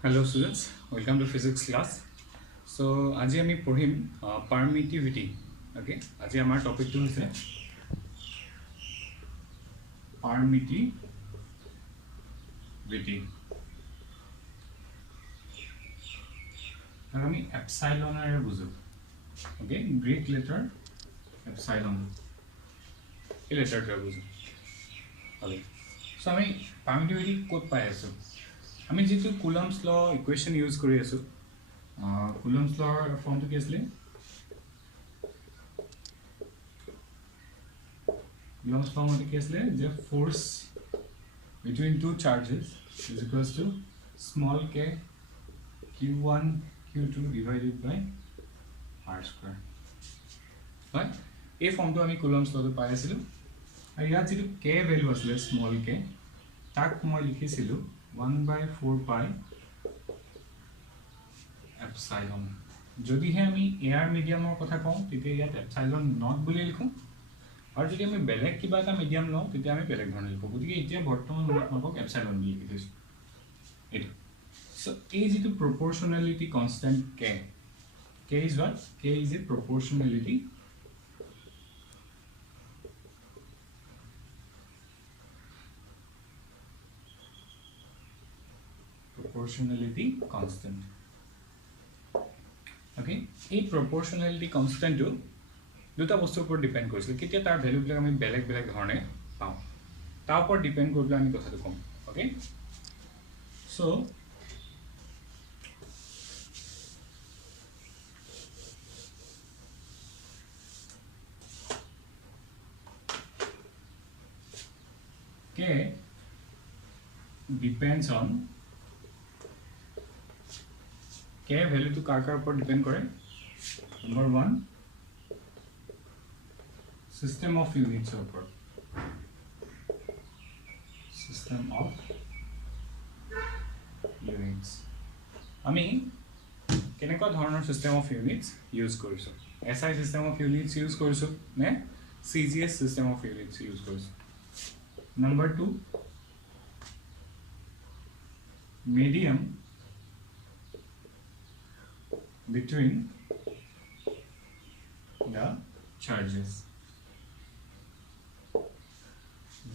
Hello students, welcome to physics class. So, আজি আমি পঢ়িম permittivity. Okay, আজি আমাৰ টপিকটো হৈছে permittivity. তাক আমি এপসাইলনেৰে বুজো. Okay, Greek letter epsilon. এই লেটাৰটো বুজো. Okay. So আমি permittivity ক'ত পাই আছো? আমি যেটো Coulomb's law equation use কৰি আছো. Coulomb's law ফৰ্মটো কি আছিল? Coulomb's law মতে কি আছিল যে force between two charges is equals to small k q1 q2 divided by r square. Right? এই ফৰ্মটো আমি Coulomb's law পাই আছিলো. আৰু ইয়াত যেটো k ভ্যালু আছিল small k তাক মই লিখিছিলো 1/4 pi epsilon. যদিহে আমি এয়াৰ মিডিয়ামৰ কথা কওঁ তেতিয়া ইয়াত epsilon not বুলি লিখো আৰু যদি আমি বেলেগ কিবা এটা মিডিয়াম লওঁ তেতিয়া আমি বেলেগ ধৰণে লিখো গতিকে এতিয়া বৰ্তমান মই epsilon বুলি লিখিছো এটা so a is the proportionality constant k is what k is a proportionality constant. Okay, এই proportionality constant টো দুটা বস্তুৰ ওপৰত ডিপেন্ড কৰিছিল কেতিয়া তাৰ ভ্যালু বিলাক আমি বেলেগ বেলেগ ধৰণে পাওঁ তাৰ ওপৰত ডিপেন্ড কৰি আমি কথাটো কম. Okay so k depends on k value to कार ऊपर डिपेंड करे. नंबर 1 सिस्टम ऑफ यूनिट्स ऊपर सिस्टम ऑफ यूनिट्स আমি কেনেকুৱা ধৰণৰ সিস্টেম অফ ইউনিটস ইউজ কৰিছো SI system of units use কৰিছো নে CGS system of units use কৰিছো. Number 2 medium between the charges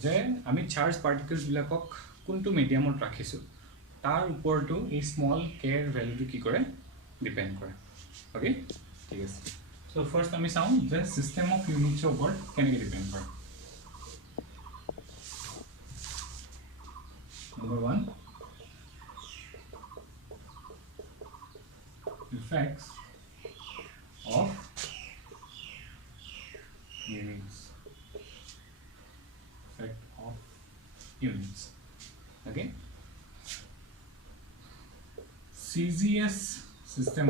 যে আমি চাৰ্জ পাৰ্টিকলস বিলাকক কোনটো মিডিয়ামত ৰাখিছো তাৰ ওপৰটো এই স্মল k এৰ ভ্যালুটো কি কৰে ডিপেন্ড কৰে. ওকে ঠিক আছে সো ফাৰ্স্ট আমি চাও যে সিস্টেম অফ ইউনিটস ওপৰ কেনেকৈ ডিপেন্ড কৰে. Number 1 effects of units. Effect of units. Okay. CGS system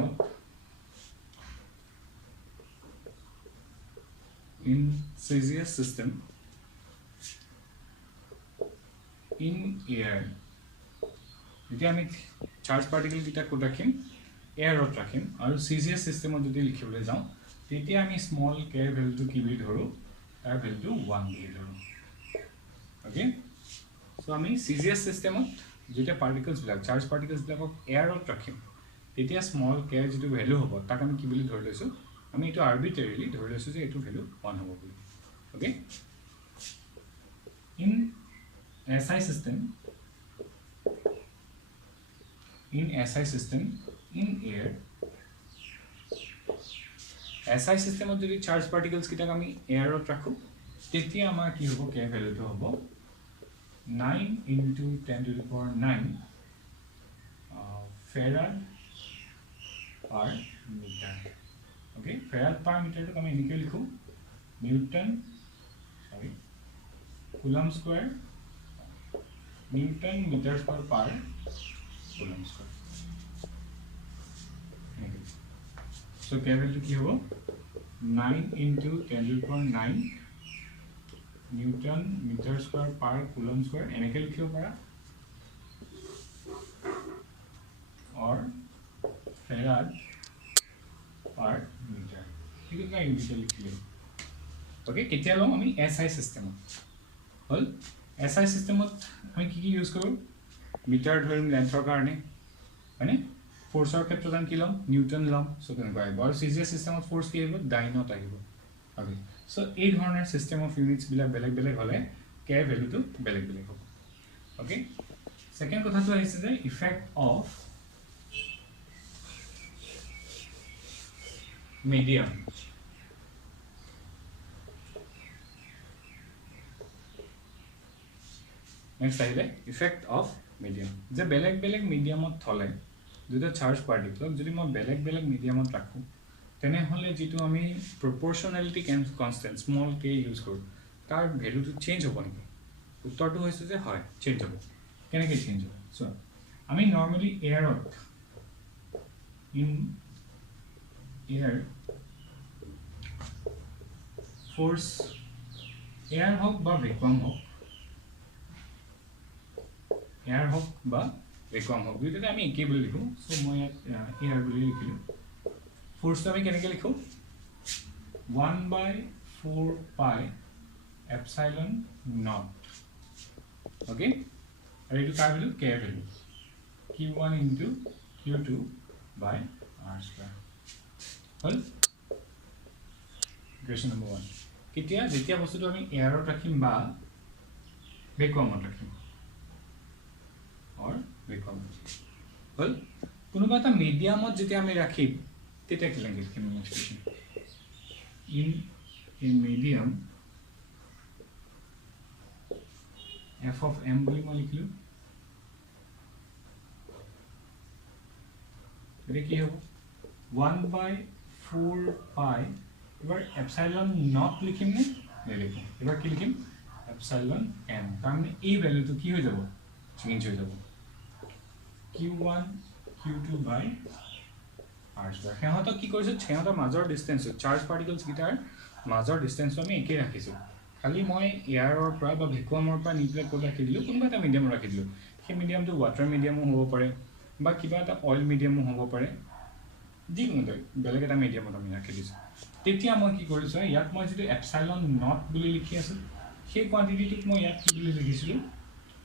in CGS system in air. এতিয়া আমি চার্জ পার্টিকল কিটা কোড ৰাখিম এয়াৰত ৰাখিম আৰু সিজিএস সিস্টেমত যদি লিখিবলৈ যাওঁ তেতিয়া আমি স্মল k ভ্যালুটো কি বুলি ধৰো তাৰ ভ্যালুটো 1 বুলি ধৰো. ওকে সো আমি সিজিএস সিস্টেমত যেতিয়া পাৰ্টিকলস বিলাক চাৰ্জ পাৰ্টিকলস বিলাকক এয়াৰত ৰাখিম তেতিয়া স্মল k যেটো ভ্যালু হ'ব তাক আমি কি বুলি ধৰি লৈছো আমি এটো আৰবিট্ৰাৰিলি ধৰি লৈছো যে এটো ভ্যালু 1 হ'ব বুলি. Okay in SI system in air SI system of যদি charge particles কিটা আমি এয়াৰত ৰাখো তেতিয়া আমাৰ কি হ'ব k ভ্যালুটো হ'ব 9 into 10 to the power 9 farad per meter. Okay, farad per meter টো আমি এনেকৈ লিখো Coulomb square Newton meters per Coulomb square. So k value কি হ'ব 9 into 10 to the power 9 Newton meter square per Coulomb square এনেকৈ লিখিব পাৰা or farad per meter ঠিক আছে ইউনিট লিখিলে. ওকে কেতিয়া লম আমি SI সিস্টেমত হল SI সিস্টেমত আমি কি ইউজ কৰো মিটাৰ ধৰিম লেন্থৰ কাৰণে হয়নে ফোৰ্সৰ ক্ষেত্ৰত আমি কি লম নিউটন লম সো তেনেকুৱা আহিব আৰু সিজিএস সিস্টেমত ফোৰ্স কি আহিব ডাইনট আহিব ওকে সো এই ধৰণৰ সিস্টেম অফ ইউনিটস বিলাক বেলেগ বেলেগ হলে কে ভ্যালুটো বেলেগ বেলেগ হ'ব ওকে সেকেন্ড কথাটো আহিছে যে ইফেক্ট অফ medium next আহিলে effect of medium যে বেলেগ বেলেগ মিডিয়ামত থলে দুটা চার্জ পার্টিকল যদি মই বেলেগ বেলেগ মিডিয়ামত ৰাখো তেনে হলে যেটো আমি proportionality constant small k use কৰো তাৰ ভ্যালুটো চেঞ্জ হ'ব নেকি উত্তৰটো হৈছে যে হয় চেঞ্জ হ'ব কেনেকৈ চেঞ্জ হ'ব সো আমি normally এয়ারত in air force air hok ba vacuum hok air hok ba vacuum hok দুইটা আমি কি বলি লিখো সো মই air বলি লিখিলো force আমি কেনেকৈ লিখো 1/4 pi epsilon naught okay আৰু এটো কাৰ value k value q1 into q2 by r square হল question number 1 কিতিয়া যেতিয়া বস্তুটো আমি এয়াৰত ৰাখিম বা ভ্যাকুয়ামত ৰাখিম or vacuum হল কোনোবা এটা মিডিয়ামত যেতিয়া আমি ৰাখিম তেতিয়া কি লাগে কি expression in a medium f of m বুলি মই লিখিলো এটা কি হ'ব 1/4 pi এবাৰ epsilon not লিখিম নে নেলিখিম এবাৰ কি লিখিম epsilon m তাৰমানে এই ভ্যালুটো কি হৈ যাব চেঞ্জ হৈ যাব q1 q2 by r square হেহত কি কৰিছে হেহত মাজৰ ডিসটেন্স চাৰ্জ পাৰ্টিকলস গিটাৰ মাজৰ ডিসটেন্স আমি একে ৰাখিছো খালি মই এয়াৰৰ পৰা বা ভ্যাকুয়ামৰ পৰা নিপ্লে কোড ৰাখি দিলো কোনবা এটা মিডিয়াম ৰাখি দিলো সেই মিডিয়ামটো ওয়াটাৰ মিডিয়ামো হ'ব পাৰে বা কিবা এটা অইল মিডিয়ামো হ'ব পাৰে যিকোনো বেলেগ এটা মিডিয়ামত আমি ৰাখি দিছো তেতিয়া মই কি কৰিছো ইয়াত মই যেটো এপসাইলন নট বুলি লিখি আছে সেই কোৱান্টিটিটো মই ইয়াত কি বুলি লিখিছিলো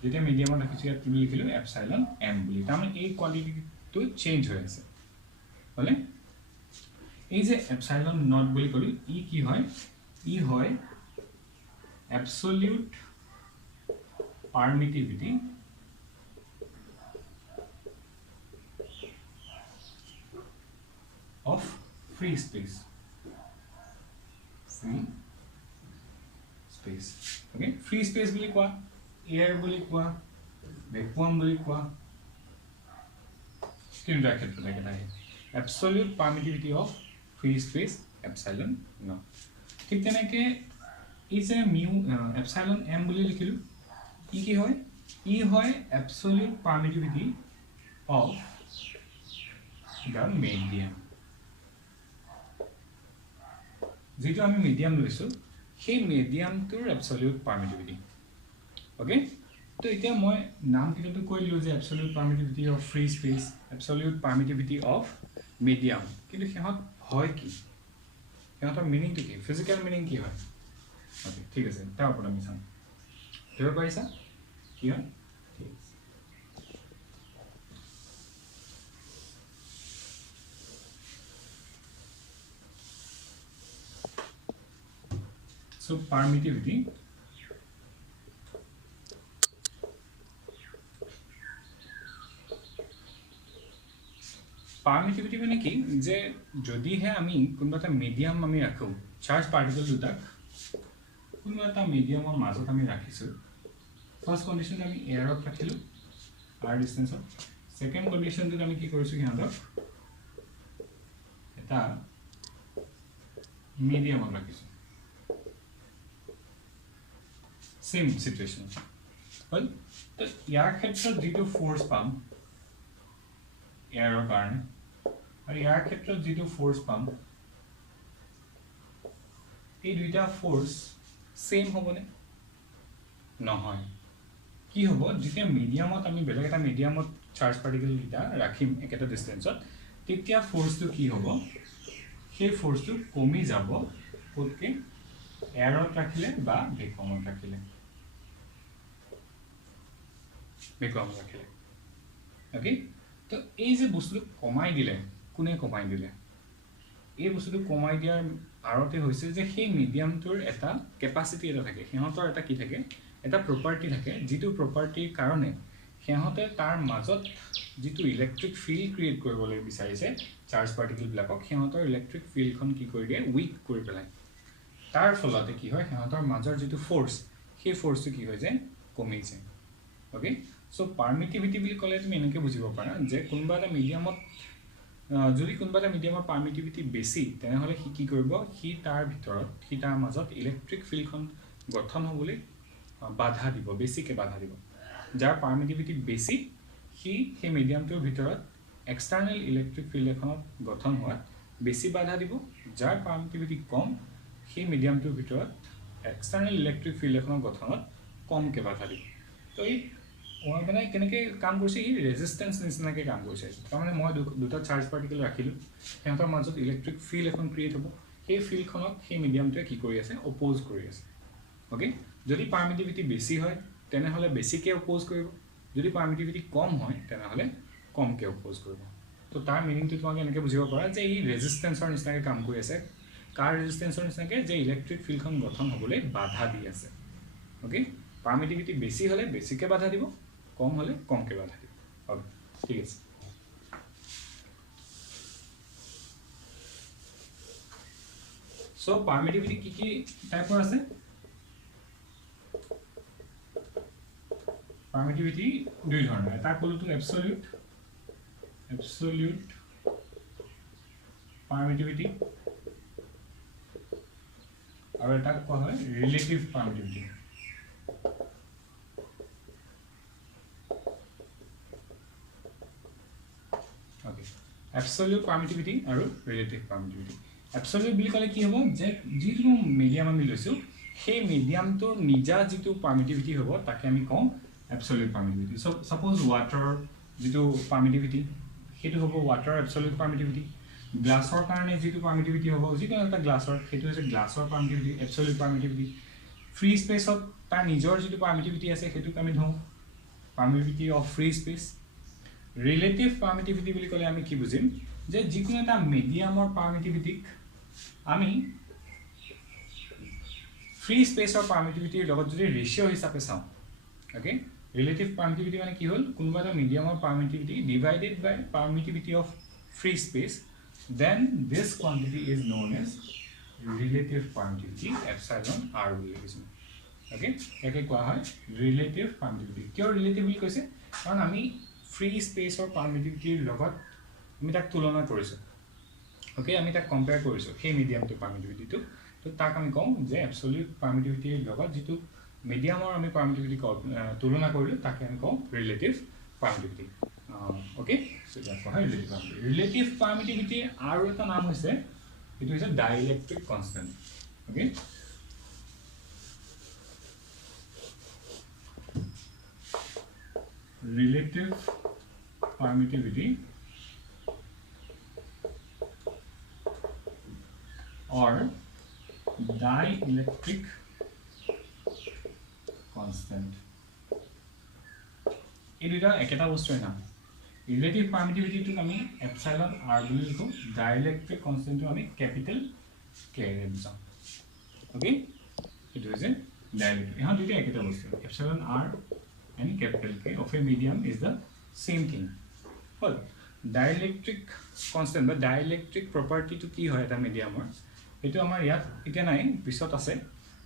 যেতিয়া মিডিয়ামত ৰাখিছো ইয়াত কি বুলি লিখিলো এপসাইলন m বুলি তাৰমানে এই কোৱান্টিটিটো চেঞ্জ হৈ আছে হলে এই যে এপসাইলন নট বুলি কলি ই কি হয় ই হয় absolute permittivity of free space okay free space বুলি কোৱা air বুলি কোৱা vacuum বুলি কোৱা তিনিটা ক্ষেত্ৰত এটা absolute permittivity of free space epsilon naught ঠিক তেনেকৈ is a mu epsilon m বুলি লিখিলো ই কি হয় ই হয় absolute permittivity of the medium যেটো আমি মিডিয়াম লৈছো সেই মিডিয়ামটোৰ absolute permittivity ওকে তো এতিয়া মই নাম কিটাটো কৈলো যে absolute permittivity of free space absolute permittivity of medium কিন্তু হেহত হয় কি হেহতৰ মিনিংটো কি ফিজিক্যাল মিনিং কি হয় ওকে ঠিক আছে তাৰ ওপৰত আমি চাম ধৰিব পাৰিছা কি হয় ঠিক আছে so permittivity মানে কি যে যদি হে আমি কোনবাটা মিডিয়াম আমি ৰাখো চাৰ্জ পাৰ্টিকল দুটা কোনবাটা মিডিয়ামৰ মাজত আমি ৰাখিছো ফাৰ্স্ট কন্ডিশন আমি এয়াৰত ৰাখিলো r ডিসটেন্স সেকেন্ড কন্ডিশনটো আমি কি কৰিছো হিহঁতক এটা মিডিয়ামত ৰাখিছো সেম সিচুৱেচন হল তো ইয়াৰ ক্ষেত্ৰত যেটো ফোৰ্স পাম এয়াৰৰ কাৰণে আৰু ইয়াৰ ক্ষেত্ৰত যেটো ফোর্স পাম এই দুইটা ফোর্স সেম হ'বনে নহয় কি হ'ব যেতিয়া মিডিয়ামত আমি বেলেগ এটা মিডিয়ামত চার্জ পার্টিকল গিটা ৰাখিম একেটা ডিসটেন্সত তেতিয়া ফোৰ্সটো কি হ'ব সেই ফোৰ্সটো কমি যাব কতকে এয়াৰত ৰাখিলে বা ভ্যাকুয়ামত ৰাখিলে ভ্যাকুয়ামত ৰাখিলে ওকে তো এই যে বস্তুটো কমাই দিলে কোনে কমাই দিলে এই বস্তুটো কমাই দিয়াৰ আৰতে হৈছে যে সেই মিডিয়ামটোৰ এটা কেপাসিটি এটা থাকে সিহঁতৰ এটা কি থাকে এটা প্ৰপাৰ্টি থাকে যিটো প্ৰপাৰ্টিৰ কাৰণে সিহঁতে তাৰ মাজত যিটো ইলেক্ট্ৰিক ফিল্ড ক্ৰিয়েট কৰিবলৈ বিচাৰিছে চাৰ্জ পাৰ্টিকল বিলাকক সিহঁতৰ ইলেক্ট্ৰিক ফিল্ডখন কি কৰি দিয়ে উইক কৰি পেলাই তাৰ ফলতে কি হয় সিহঁতৰ মাজৰ যিটো ফোৰ্স সেই ফোৰ্সটো কি হৈ যায় কমি যায় ওকে সো পাৰমিটিভিটি বুলি ক'লে তুমি এনেকৈ বুজিব পাৰা যে কোনবা এটা মিডিয়ামত যদি কোনবা এটা মিডিয়ামৰ পাৰমিটিভিটি বেছি তেনেহলে কি কৰিব হি তাৰ ভিতৰত হি তাৰ মাজত ইলেক্ট্ৰিক ফিল্ডখন গঠন হ'বলৈ বাধা দিব বেছিকে বাধা দিব যাৰ পাৰমিটিভিটি বেছি হি সেই মিডিয়ামটোৰ ভিতৰত এক্সটাৰ্নাল ইলেক্ট্ৰিক ফিল্ড এখনত গঠন হোৱাত বেছি বাধা দিব যাৰ পাৰমিটিভিটি কম সেই মিডিয়ামটোৰ ভিতৰত এক্সটাৰ্নাল ইলেক্ট্ৰিক ফিল্ড এখনৰ গঠনত কমকে বাধা দিব তো এই মানে কেনেকৈ কাম কৰিছে ই ৰেজিষ্টেন্স নিচিনাকৈ কাম কৰিছে তাৰমানে মই দুটা চাৰ্জ পাৰ্টিকল ৰাখিলোঁ সিহঁতৰ মাজত ইলেক্ট্ৰিক ফিল্ড এখন ক্ৰিয়েট হ'ব সেই ফিল্ডখনক সেই মিডিয়ামটোৱে কি কৰি আছে অপ'জ কৰি আছে ওকে যদি পাৰমিটিভিটি বেছি হয় তেনেহ'লে বেছিকৈ অপ'জ কৰিব যদি পাৰমিটিভিটি কম হয় তেনেহ'লে কমকৈ অপ'জ কৰিব তো তাৰ মিনিংটো তোমালোকে এনেকৈ বুজিব পাৰা যে ই ৰেজিষ্টেন্সৰ নিচিনাকৈ কাম কৰি আছে কাৰ ৰেজিষ্টেন্সৰ নিচিনাকৈ যে ইলেক্ট্ৰিক ফিল্ডখন গঠন হ'বলৈ বাধা দি আছে ওকে পাৰমিটিভিটি বেছি হ'লে বেছিকৈ বাধা দিব কম হ'লে কমকৈ বাধা দিব ওকে ঠিক আছে সো পাৰমিটিভিটি কি টাইপৰ আছে পাৰমিটিভিটি দুই ধৰণৰ এটা ক'লোতো এবসলিউট পাৰমিটিভিটি আৰু এটা কোৱা হয় ৰিলেটিভ পাৰমিটিভিটি ওকে এবসলিউট পাৰমিটিভিটি আৰু ৰিলেটিভ পাৰমিটিভিটি এবসলিউট বুলি ক'লে কি হ'ব যে যিটো মিডিয়াম আমি লৈছোঁ সেই মিডিয়ামটোৰ নিজা যিটো পাৰমিটিভিটি হ'ব তাকে আমি কওঁ এবসলিউট পাৰমিটিভিটি সো সাপোজ ওয়াটাৰৰ যিটো পাৰমিটিভিটি সেইটো হ'ব ওয়াটাৰৰ এবসলিউট পাৰমিটিভিটি গ্লাছৰ কাৰণে যিটো পাৰমিটিভিটি হ'ব যিকোনো এটা গ্লাছৰ সেইটো হৈছে গ্লাছৰ পাৰমিটিভিটি এবসলিউট পাৰমিটিভিটি ফ্ৰী স্পেচত তাৰ নিজৰ যিটো পাৰমিটিভিটি আছে সেইটোক আমি ধৰোঁ পাৰমিটিভিটি অফ ফ্ৰী স্পেচ ৰিলেটিভ পাৰমিটিভিটি বুলি ক'লে আমি কি বুজিম যে যিকোনো এটা মিডিয়ামৰ পাৰমিটিভিটিক আমি ফ্ৰী স্পেচৰ পাৰমিটিভিটিৰ লগত যদি ৰেশিঅ' হিচাপে চাওঁ ওকে ৰিলেটিভ পাৰমিটিভিটি মানে কি হ'ল কোনোবা এটা মিডিয়ামৰ permittivity divided by permittivity of free space then this quantity is known as relative permittivity epsilon r বুলি কৈছো ওকে একে কোৱা হয় relative permittivity কিয় relative বুলি কৈছে কাৰণ আমি ফ্ৰী স্পেচৰ পাৰমিটিভিটিৰ লগত আমি তাক তুলনা কৰিছো ওকে আমি তাক কম্পেয়াৰ কৰিছো সেই মিডিয়ামটো পাৰমিটিভিটিটো তো তাক আমি কওঁ যে এবসলিউট পাৰমিটিভিটিৰ লগত যিটো মিডিয়ামৰ আমি পাৰমিটিভিটি তুলনা কৰিলো তাকে আমি কওঁ ৰিলেটিভ পাৰমিটিভিটি ওকে সো ইয়াক কোৱা হয় ৰিলেটিভ পাৰমিটিভিটি আৰু এটা নাম হৈছে এটো হৈছে dielectric constant okay relative permittivity or dielectric constant এই দুটা একেটা বস্তুৰ নাম ৰিলেটিভ পাৰমিটিভিটিটো আমি এপসাইলন r বুলি লিখো ডাইইলেক্ট্ৰিক কনষ্টেন্টটো আমি ক্যাপিটেল k ৰে বুজাও ওকে ইট ইজ এ ডাইইলেক্ট্ৰিক ইহা দুটা একেটা বস্তু epsilon r and capital K of a medium is the same thing. Well, dielectric constant but dielectric property to ki hoy eta medium or etu amar yat ite nai bisot ase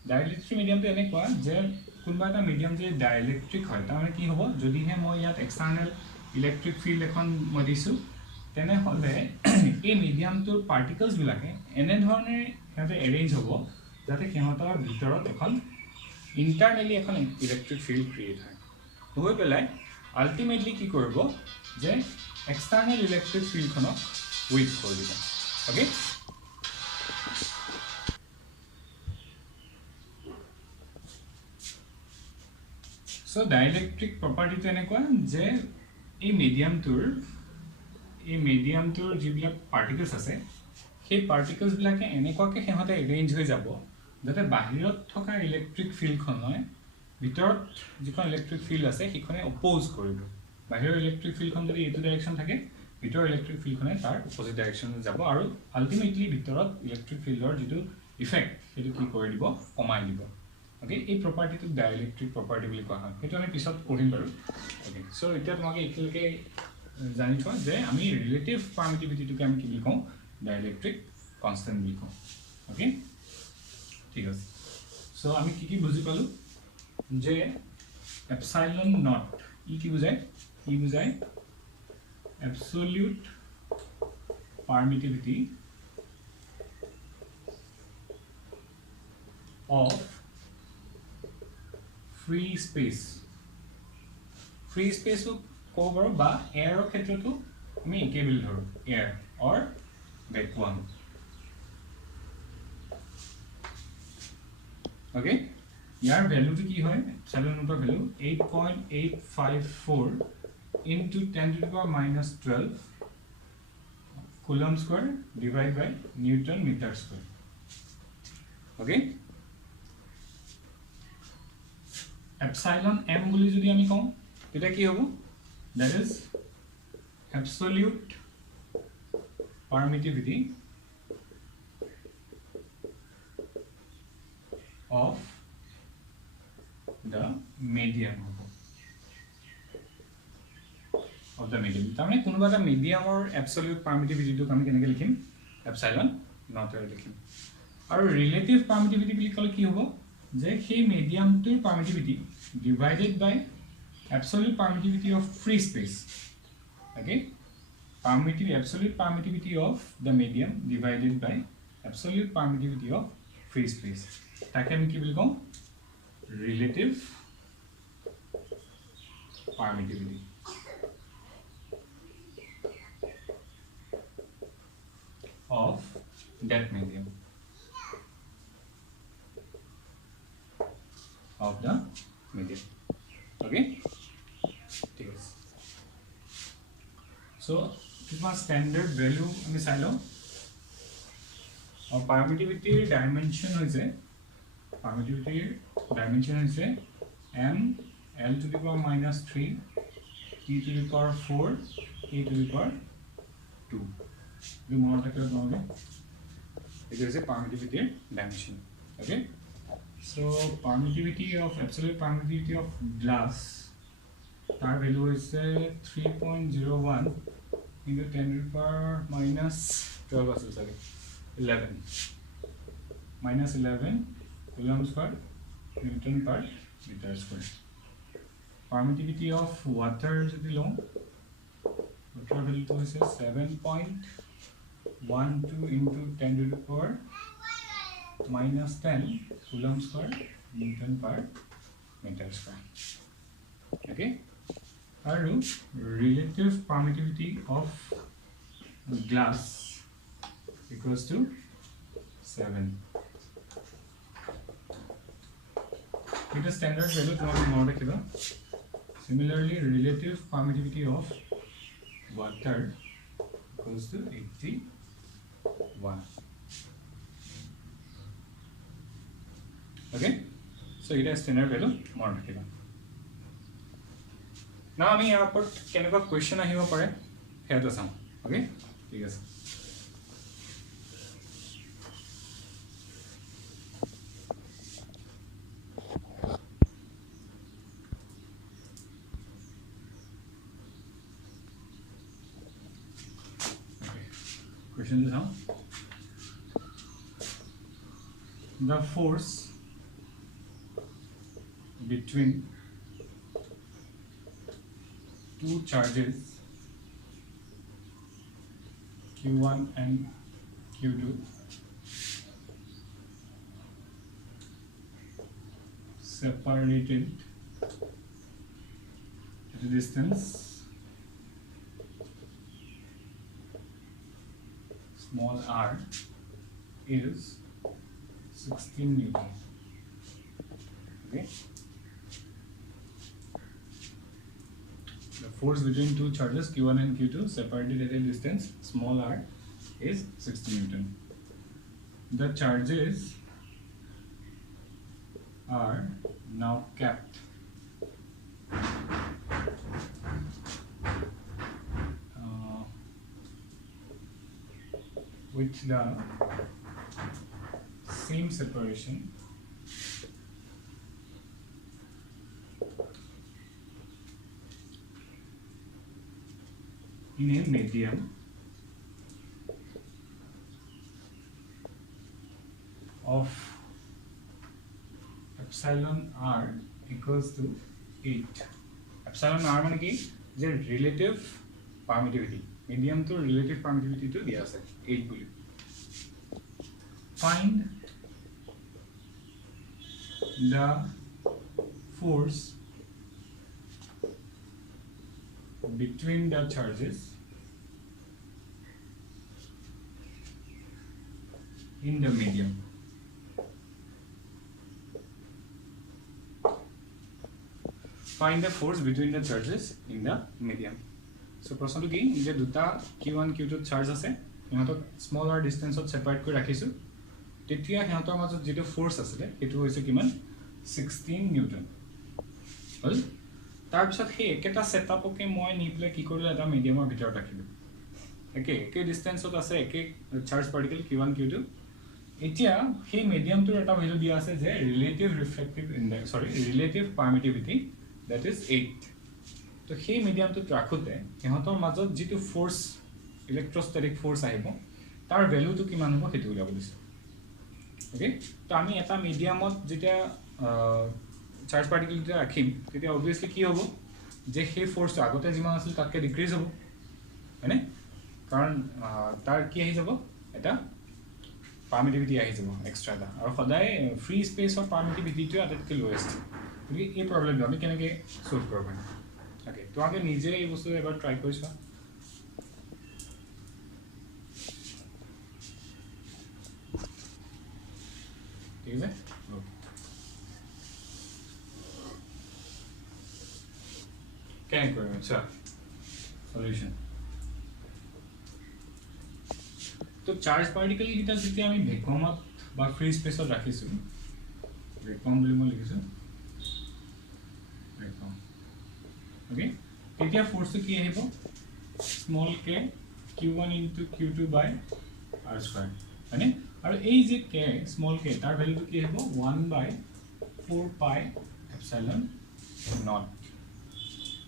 dielectric medium to ene kwa je kunba eta medium je dielectric hoy ta mane ki hobo jodi he moi yat external electric field ekhon moi disu tene hole ei medium to particles bilake ene dhorone heate arrange hobo jate kehotar bhitorot ekhon internally ekhon electric field create hoy হৈ পেলাই ultimately কি কৰিব যে এক্সটাৰ্নাল electric ফিল্ডখনক week কৰি দিব okay so ডাইইলেক্ট্ৰিক প্ৰপাৰ্টিটো এনেকুৱা যে এই মিডিয়ামটোৰ যিবিলাক পাৰ্টিকলছ আছে সেই পাৰ্টিকলছ বিলাকে এনেকুৱাকৈ সিহঁতে এৰেঞ্জ হৈ যাব যাতে বাহিৰত থকা ইলেক্ট্ৰিক ফিল্ডখনক ভিতৰত যিখন ইলেক্ট্ৰিক ফিল্ড আছে সেইখনে অপ'জ কৰিব বাহিৰৰ ইলেক্ট্ৰিক ফিল্ডখন যদি এইটো ডাইৰেকশ্যন থাকে ভিতৰৰ ইলেক্ট্ৰিক ফিল্ডখনে তাৰ অপজিট ডাইৰেকশ্যনত যাব আৰু আল্টিমেটলি ভিতৰত ইলেক্ট্ৰিক ফিল্ডৰ যিটো ইফেক্ট সেইটো কি কৰি দিব কমাই দিব ওকে এই প্ৰপাৰ্টিটো ডাইইলেক্ট্ৰিক প্ৰপাৰ্টি বুলি কোৱা হয় সেইটো আমি পিছত পঢ়িম বাৰু ওকে সো এতিয়া তোমাক একেলগে জানি থোৱা যে আমি ৰিলেটিভ পাৰ্মিটিভিটিটোকে আমি কি বুলি কওঁ ডাইইলেক্ট্ৰিক কনষ্টেন্ট বুলি কওঁ ওকে ঠিক আছে সো আমি কি বুজি পালো যে এপসাইলন নট ই কি বুজায় ই বুজায় absolute permittivity of free space को करो बा air और क्षेत्र तो हमें एक ही बिल धरो air और vacuum ओके यार वैल्यू तो की है epsilon note value 8.854 into 10 to the power minus 12 coulomb square divided by Newton meter square. Okay? Epsilon m বুলি যদি আমি কওঁ এটা কি হ'ব that is absolute permittivity of the medium of the medium তারমানে কোনোবা এটা মিডিয়ামৰ absolute permittivity টো আমি কেনেকৈ লিখিম epsilon not এৰ লিখিম আৰু relative permittivity বুলি ক'লে কি হ'ব যে সেই মিডিয়ামটোৰ permittivity divided by absolute permittivity of free space okay absolute permittivity of the medium divided by absolute permittivity of free space তাকে আমি কি বুলি কওঁ relative permittivity of that medium of the medium okay ठीक है so this was standard value আমি চাই লওঁ और permittivity dimension হৈছে m l to the power minus 3 e to the power 4 e to the power 2 the more it is a permittivity dimension okay so permittivity of absolute permittivity of glass our value is 3.01 into 10 to the power minus 12 sorry 11 minus 11 coulomb square Newton per meter square permittivity of water যদি লওঁ water value to is 7.12 into 10 to the power minus 10 coulomb square Newton per meter square okay আৰু relative permittivity of glass equals to 7 it is standard value তোমাক মনত ৰাখিবা similarly relative permittivity of water equals to 81 okay so it is standard value মনত ৰাখিবা now আমি ইয়াৰ ওপৰত কেনেকুৱা question আহিব পাৰে হেটো চাম okay ঠিক আছে question is how the force between two charges q1 and q2 separated at a distance small r is 16 Newton okay the force between two charges q1 and q2 separated at a distance small r is 60 Newton the charges are now kept with the same separation in a medium of epsilon r equals to 8. Epsilon r মানে কি যে relative permittivity medium to relative permittivity to দিয়া আছে 8 বুলি find the force between the charges in the medium. Find the force between the charges in the medium. So প্ৰশ্নটো কি যে দুটা q1 q2 চাৰ্জ আছে ইহঁতক স্মলাৰ ডিসটেন্সত সেপাৰেট কৰি ৰাখিছো তেতিয়া ইহঁতৰ মাজত যেটো ফোৰ্স আছে এটো হৈছে কিমান 16 নিউটন হল তাৰ পিছত হে একেটা সেটআপকে মই নিপ্লে কি কৰিলে এটা মিডিয়ামৰ ভিতৰত ৰাখিলো একে ডিসটেন্সত আছে একে চাৰ্জ পাৰ্টিকল q1 q2 এতিয়া হে মিডিয়ামটোৰ এটা ভ্যালু দিয়া আছে যে relative permittivity that is 8 তো হে মিডিয়ামটো ৰাখোতে ইহঁতৰ মাজত যেটো ফোৰ্স ইলেক্ট্ৰোস্ট্যাটিক ফোৰ্স আহিব তাৰ ভ্যালুটো কিমান হ'ব হেতু উলিয়াব দিছো ওকে তো আমি এটা মিডিয়ামত যেটা চার্জ পার্টিকল যেটা ৰাখিম তেতিয়া obviously কি হ'ব যে হে ফোৰ্স আগতে যিমান আছিল তাতকে ডিক্ৰিজ হ'ব মানে কাৰণ তাৰ কি আহি যাব এটা পাৰ্মিটিভিটি আহি যাব এক্সট্ৰা এটা আৰু সদায় ফ্ৰী স্পেস অফ পাৰ্মিটিভিটি টো আটাইতকৈ লোৱেষ্ট গতিকে এই প্ৰবলেমটো আমি কেনেকৈ সলভ কৰিব পাৰিম ওকে তো আগে নিজে এই বস্তু এবাৰ ট্ৰাই কৰিছা ঠিক আছে কেন কৰিম আচ্ছা সলিউশন তো চাৰ্জ পাৰ্টিকল কিটা যেতিয়া আমি ভ্যাকুয়ামত বা ফ্ৰী স্পেসত ৰাখিছো ভ্যাকুয়াম বুলি মই লিখিছো ভ্যাকুয়াম ওকে তেতিয়া ফোৰ্সটো কি আহিব small k q1 * q2 / r² মানে আৰু এই যে k স্মল k তাৰ ভ্যালুটো কি আহিব 1/4 pi epsilon naught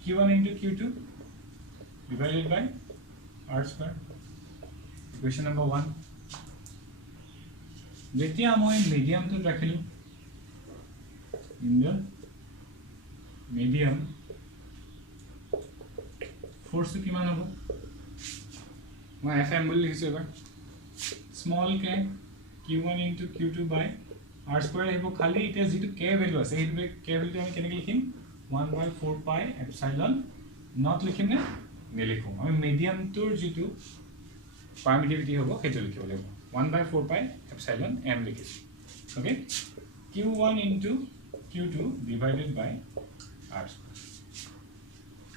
q1 * q2 divided by r². Equation number 1. যেতিয়া মই মিডিয়ামটো ৰাখিলো in the medium force কিমান হ'ব মই fm বুলি লিখিছো এবাৰ small k q1 * q2 / r² আহিব খালি এতিয়া যেটো k ভ্যালু আছে এই k ভ্যালুটো আমি কেনেকৈ লিখিম 1/4 pi epsilon not লিখিম নে নিলিখো আমি মিডিয়ামটোৰ যেটো permittivity hobo hetu likhibo lagbo 1/4 pi epsilon m likhisu okay q1 * q2 divided by r².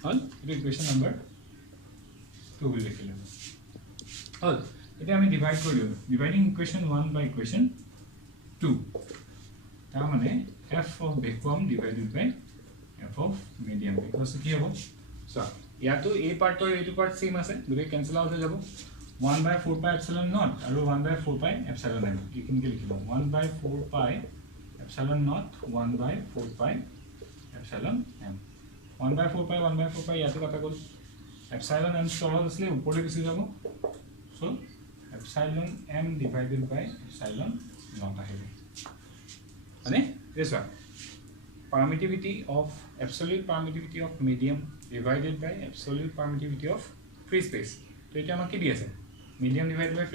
All it equation number 2 will likhilo all eta ami divide korilo dividing equation 1 by equation 2 ta mane f of vacuum divided by f of medium equals ki hobo so yato a part or a part same ase duke cancel out ho jabo 1/4 pi epsilon naught আৰু 1/4 pi epsilon m কিনকে লিখিব 1/4 pi epsilon naught 1/4 pi epsilon m 1/4 pi 1/4 pi ইয়াতে কথা কল epsilon m তলত আসলে উপরে গুছি যাব so epsilon m divided by epsilon naught আহিব মানে this one permittivity of absolute permittivity of medium divided by absolute permittivity of free space তো এটা আমাক কি দিয়েছে medium divided by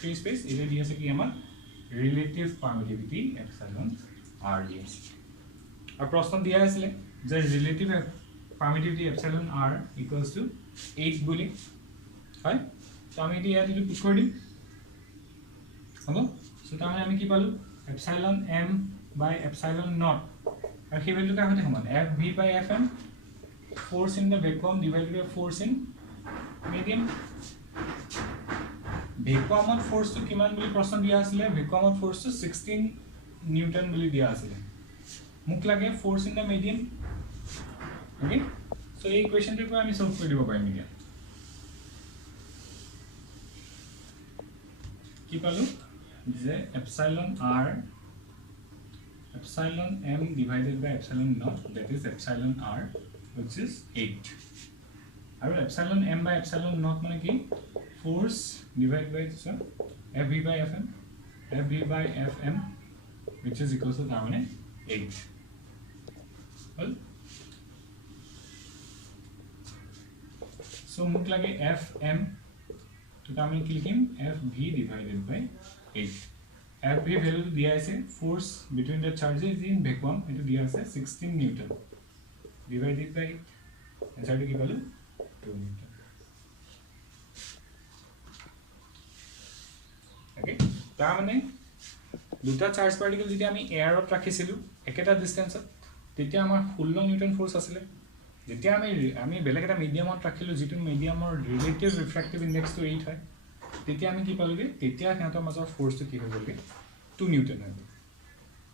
free space এটা দিয়েছে কি আমার relative permittivity epsilon r দিয়েছে আর প্রশ্ন দিয়া আছিল যে relative permittivity epsilon r equals to 8 বুলি হয় তো আমি এটা ইয়াত পুট কৰি দিম হলো সো তাহলে আমি কি পালো epsilon m by epsilon naught আর কি ভ্যালুটা হতে সমান fv by fm force in the vacuum divided by force in medium vacuum force to কিমান বুলি প্ৰশ্ন দিয়া আছিল vacuum force to 16 নিউটন বুলি দিয়া আছিল মুক লাগে force in the medium okay so এই ইকুয়েশনটো আমি সলভ কৰি দিব পাৰিম এতিয়া কি পালো যে epsilon r epsilon m divided by epsilon naught, that is epsilon r, which is 8. আৰু epsilon m by epsilon naught মানে কি force divided by fv by fm, fv by fm, which is equals to তাৰ মানে 8 হল। so মোক লাগে fm, তো আমি কি লিখিম fv divided by 8। fv value দিয়া আছে force between the charges in vacuum, এটো দিয়া আছে 16 newton divided by 8, answer কি পালো 2 newton। okay, তাৰ মানে দুটা চাৰ্জ পাৰ্টিকল যদি আমি এয়াৰত ৰাখিছিলো একেটা ডিসটেন্সত, তেতিয়া আমাৰ 16 নিউটন ফোৰ্স আছিল। যেতিয়া আমি বেলেগ এটা মিডিয়ামত ৰাখিলো যিটো মিডিয়ামৰ ৰিলেটিভ ৰিফ্ৰেক্টিভ ইনডেক্স টো 8 হয়, তেতিয়া আমি কি পালোগে, তেতিয়া সিহঁতৰ মাজৰ ফোর্সটো কি হৈ গলগে 2 নিউটন হৈ গল।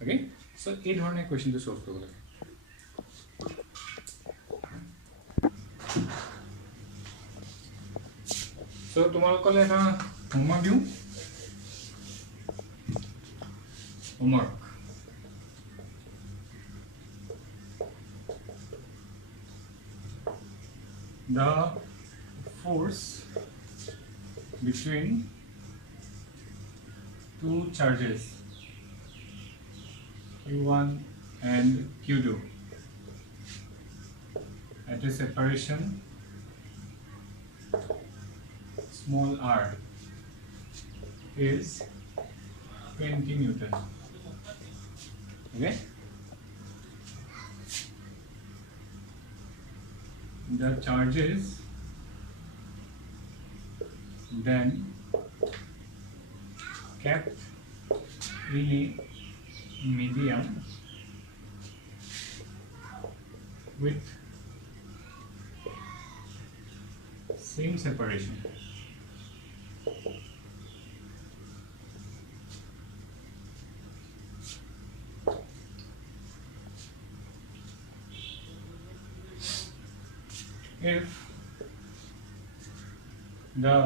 ওকে, সো এই ধৰণে কোৱেশ্চনটো সলভ কৰিব লাগে। সো তোমালোকলে এটা হোমৱৰ্ক দিওঁ। homework. The force between two charges Q1 and Q2 at a separation small r is 20 Newton. Okay, the charges then kept in a medium with same separation if the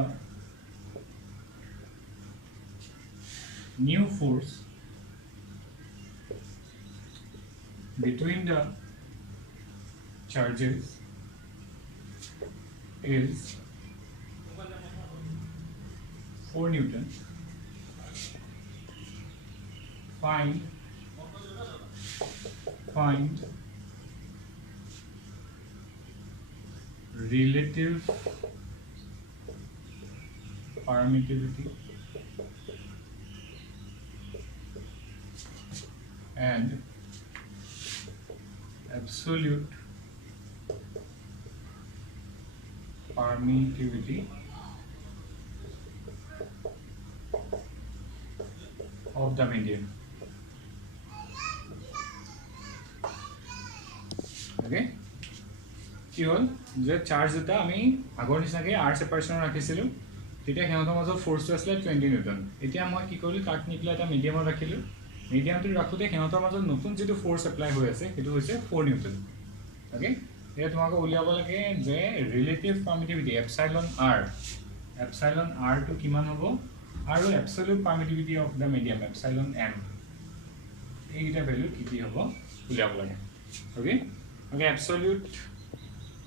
new force between the charges is 4 Newton, find relative permittivity and absolute permittivity of the medium. Okay, কি হল যে charge দুটা আমি আগৰ নিচিনাকৈ r সেপাৰেশন ৰাখিছিলো, তেতিয়া সিহঁতৰ মাজত ফোৰ্সটো আছিল 20 নিউটন। এতিয়া মই কি কৰিলো, কাট নিকলা এটা মিডিয়ামত ৰাখিলো, মিডিয়ামটো ৰাখোতে সিহঁতৰ মাজত নতুন যেটো ফোর্স এপ্লাই হৈ আছে সেইটো হৈছে 4 নিউটন। ওকে, এতিয়া তোমাক উলিয়াব লাগে যে ৰিলেটিভ পাৰমিটিভিটি এপসাইলন r টো কিমান হ'ব আৰু absolute permittivity of the medium epsilon m, এইটা ভ্যালু কি হ'ব উলিয়াব লাগে। Okay, absolute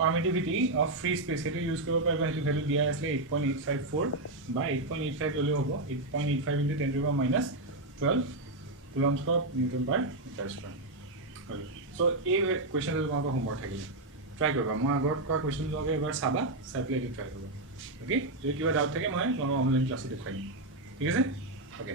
permittivity of free space হেতু ইউজ কৰিব পাৰিবা, হেতু ভ্যালু দিয়া আছে 8.854 বা 8.85 ললে হ'ব 8.85 * 10⁻12 coulombs per newton per meter square। Okay, so এই কোৱেশ্চনটো তোমাক হোমৱৰ্ক থাকিলে ট্ৰাই কৰিবা। মই আগত কোৱা কোৱেশ্চনটো এবাৰ চাবা, চাই পেলাই ট্ৰাই কৰিবা। ওকে, যদি কিবা ডাউট থাকে মই তোমাক অনলাইন ক্লাছত দেখুৱাই দিম। ঠিক আছে, ওকে।